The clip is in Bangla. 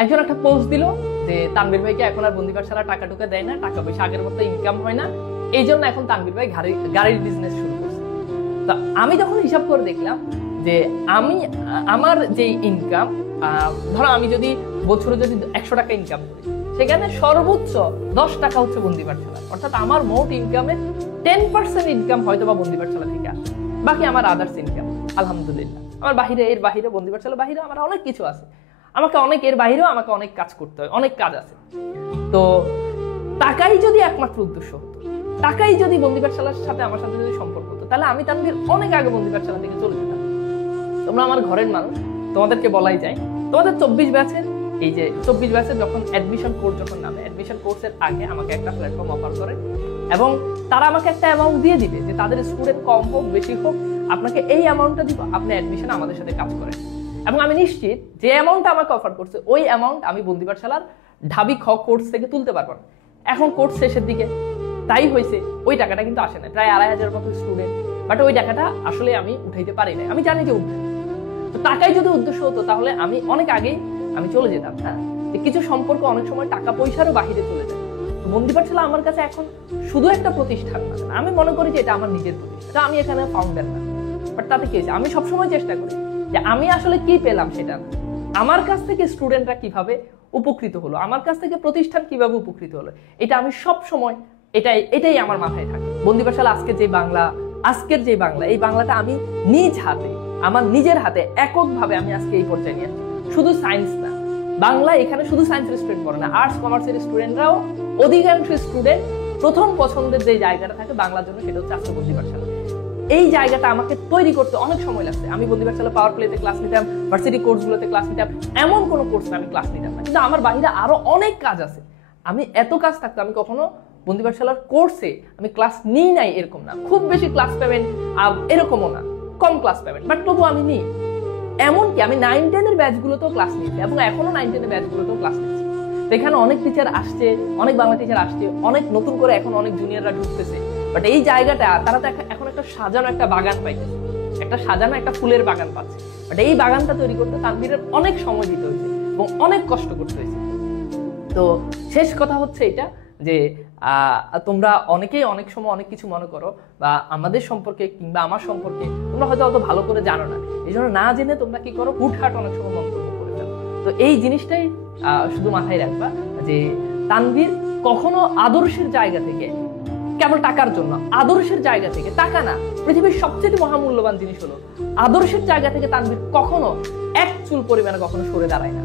একজন একটা পোস্ট দিল যে তানভীর ভাইকে এখন আর বন্দিপাঠ ছাড়া টাকা টুকা দেয় না, টাকা পয়সা আগের মতো ইনকাম হয় না, এই জন্য এখন তানভীর ভাই গাড়ির বিজনেস শুরু করছে। তো আমি যখন হিসাব করে দেখলাম যে আমার যে ইনকাম, ধরো আমি যদি বছরে যদি 100 টাকা ইনকাম করি, সেখানে সর্বোচ্চ 10 টাকা হচ্ছে বন্দিপাঠ ছাড়া, অর্থাৎ আমার মোট ইনকামের 10% ইনকাম হয়তো বা বন্দিপাঠ ছাড়া থেকে আসে, বাকি আমার আদার্স ইনকাম আলহামদুলিল্লাহ। আমার এর বাহিরে বন্দিপাঠ ছাড়া বাহিরে আমার অনেক কিছু আছে, এর বাহিরেও আমাকে অনেক কাজ করতে হয়, অনেক কাজ আছে। তো টাকাই যদি একমাত্র উদ্দেশ্য হতো, টাকাই যদি বন্দিপাঠ ছাড়ার সাথে আমার সাথে যদি সম্পর্ক হতো, তাহলে আমি তানভীর অনেক আগে বন্দিপাঠ ছাড়া থেকে চলে যেতাম। তোমরা আমার ঘরের মানুষ, তোমাদেরকে বলাই যায়, তোমাদের 24 ব্যাচের এই যে 24 ব্যাচের যখন অ্যাডমিশন কোর্স যখন নামে, অ্যাডমিশন কোর্সের আগে আমাকে একটা প্ল্যাটফর্ম অফার করে এবং তারা আমাকে একটা অ্যামাউন্ট দিয়ে দিবে যে তাদের স্টুডেন্ট কম হোক বেশি হোক, আপনাকে এই অ্যামাউন্টটা দিব, আপনি অ্যাডমিশন আমাদের সাথে কাজ করেন। এবং আমি নিশ্চিত যে অ্যামাউন্টটা আমাকে অফার করছে ওই অ্যামাউন্ট আমি বন্দিপাঠ ছাড়ার ঢাবি খ কোর্স থেকে তুলতে পারবো না। এখন কোর্স শেষের দিকে তাই হয়েছে, ওই টাকাটা কিন্তু আসে না, প্রায় 2500 মতো স্টুডেন্ট, বাট ওই টাকাটা আসলে আমি উঠাইতে পারি না। আমি জানি যে উঠবে, তো টাকাই যদি উদ্দেশ্য হতো তাহলে আমি অনেক আগেই আমি চলে যেতাম। হ্যাঁ, কিছু সম্পর্ক অনেক সময় টাকা পয়সারও বাহিরে চলে যায়। তো বন্দিপাঠ ছাড়া আমার কাছে এখন শুধু একটা প্রতিষ্ঠান না, আমি মনে করি যে এটা আমার নিজের প্রতিষ্ঠান, আমি এখানে ফাউন্ডার না। বাট তাতে কি হয়েছে, আমি সবসময় চেষ্টা করি যে আমি আসলে কি পেলাম সেটা না, আমার কাছ থেকে স্টুডেন্টরা কিভাবে উপকৃত হলো, আমার কাছ থেকে প্রতিষ্ঠান কিভাবে উপকৃত হলো, এটা আমি সব সময় এটাই আমার মাথায় থাকে। বন্দিপাঠ ছাড়া আজকের যে বাংলা, এই বাংলাটা আমি নিজ হাতে, আমার নিজের হাতে এককভাবে আমি আজকে এই পর্যায়ে নিয়ে আসছি। শুধু সায়েন্স না, বাংলা এখানে শুধু সায়েন্সের স্টুডেন্ট পড়ে না, আর্টস কমার্সের স্টুডেন্টরাও অধিকাংশ স্টুডেন্ট প্রথম পছন্দের যে জায়গাটা থাকে বাংলার জন্য, সেটা হচ্ছে আজকে বন্দিপাঠ ছাড়া। এই জায়গাটা আমাকে তৈরি করতে অনেক সময় লাগছে। আমি বন্দিপাঠ ছাড়া পাওয়ার প্লেতে ক্লাস নিতাম, ভার্সিটি কোর্সগুলোতে ক্লাস নিতাম, এমন কোনো কোর্স আমি ক্লাস নিতাম না, কিন্তু আমার বাহিরে আরো অনেক কাজ আছে। আমি এত কাজ থাকতো আমি কখনো বন্দিপাঠ ছাড়ার কোর্সে আমি ক্লাস নিই নাই এরকম না, খুব বেশি ক্লাস পাবেন এরকমও না, কম ক্লাস পাবেন, বাট তবু আমি নিই। এমনকি আমি 9-10 ব্যাচগুলোতেও ক্লাস নিয়েছি এবং এখনো 9-10 ব্যাচগুলোতেও ক্লাস নিচ্ছি। তো এখানে অনেক টিচার আসছে, অনেক বাংলা টিচার আসছে, অনেক নতুন করে এখন অনেক জুনিয়ররা ঢুকতেছে। বাট এই জায়গাটা তারা তো এখন একটা সাজানো একটা বাগান পাইতেছে, একটা সাজানো একটা ফুলের বাগান পাচ্ছে। বাট এই বাগানটা তৈরি করতে তানভীরের অনেক সময় দিতে হয়েছে এবং অনেক কষ্ট করতে হয়েছে। তো শেষ কথা হচ্ছে এটা যে তোমরা অনেকেই অনেক সময় অনেক কিছু মনে করো, বা আমাদের সম্পর্কে কিংবা আমার সম্পর্কে তোমরা হয়তো অত ভালো করে জানো না, এই জন্য না জেনে তোমরা কি করো, হুটহাট অনেক সময় মন্তব্য করে ফেলো। তো এই জিনিসটাই শুধু মাথায় রাখবা যে তানভীর কখনো আদর্শের জায়গা থেকে, কেবল টাকার জন্য, আদর্শের জায়গা থেকে, টাকা না, পৃথিবীর সবচেয়ে মহামূল্যবান জিনিস হলো আদর্শের জায়গা থেকে তানভীর কখনো এক চুল পরিমাণে কখনো সরে দাঁড়ায় না।